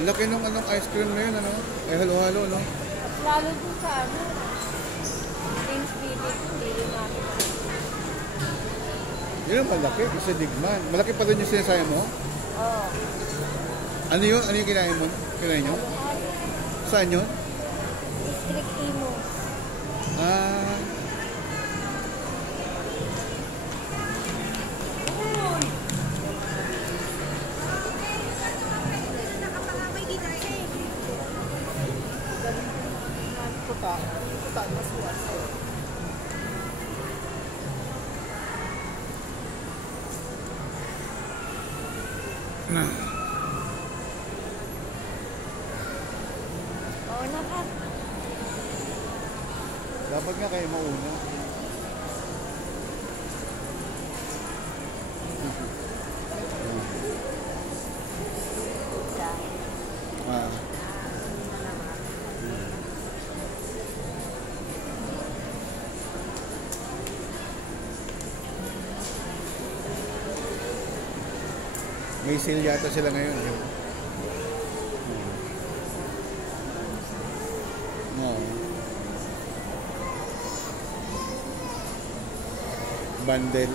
Ang laki nung anong ice cream na yun, ano? Ay, halo-halo, no? At lalo dun sa ano, James Billy natin. Yun ang malaki, kasi digman. Malaki pa rin yung sinasaya mo? Oo. Ano yun? Ano yung kinain mo? Kinain nyo? Saan yun? District Imo. Ah... Oo na ka. Dapat nga kayo mauna. Ah. May sale yata sila ngayon. No. Bundle.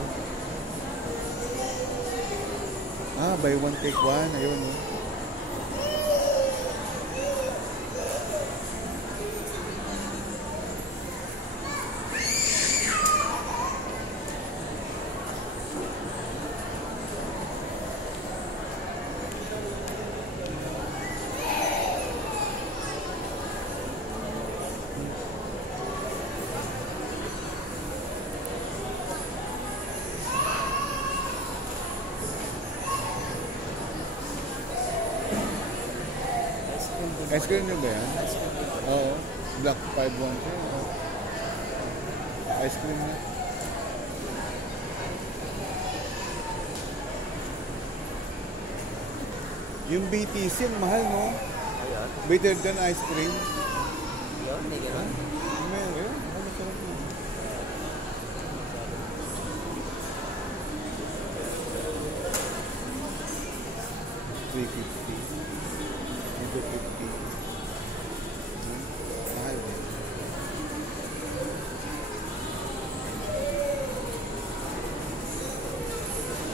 Ah, buy one take one. Ayun. Oh. Ice cream nyo ba yan? Oo. Black 5-1. Ice cream na. Yung BTC, mahal, no? Better than ice cream. Yun, hindi gano'n. Meron. Ano sarap mo? $3.50. Ito 50. Mahal.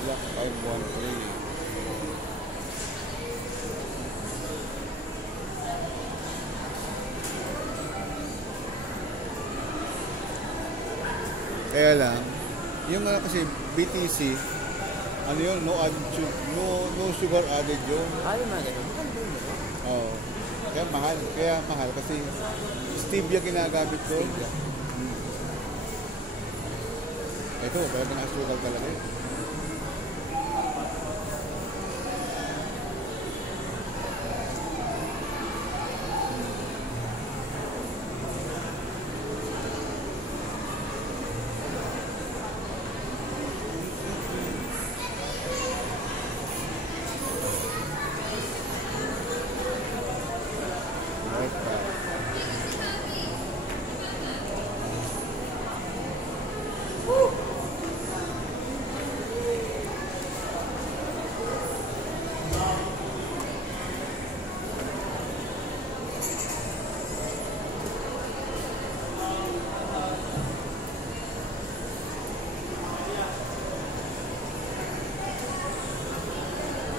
Black 513. Kaya lang, yung kasi BTC, ano yun, no sugar added yun. Ayaw mga gano'n. Oo. Kaya mahal kasi stevia ginagamit ko. Ito, talagang asukal talaga yun.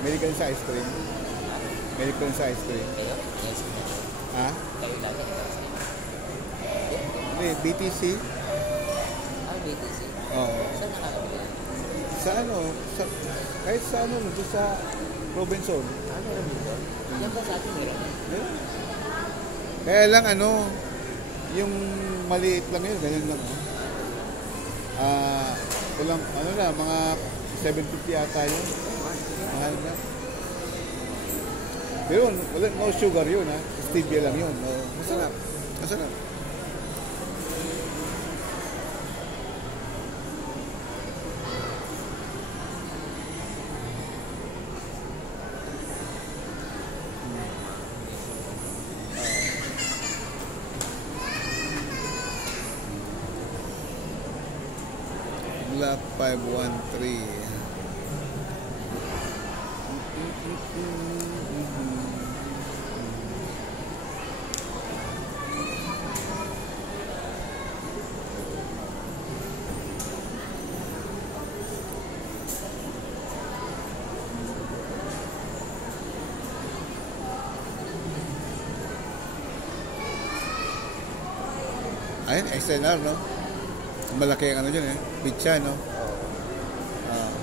American sa ice cream. American sa ice cream. Kayo? Yes. Ha? Kayo lagi. Hindi, BTC. Ah, BTC? Oo. Saan nakalagay yan? Sa ano, kahit sa ano, doon sa Robinson. Ah, meron dito? Yan ba sa atin meron? Meron. Kaya lang ano, yung maliit lang yun, ganyan lang. Walang, ano na, mga 750 yata yun. Mahal na. Pero wala, no sugar yun ha. Stevia lang yun. No. Masarap. Masarap. Black 513. Ayun, SNR, no? Malaki ang ano dyan, eh. Pitsa, no? Oo. Ah.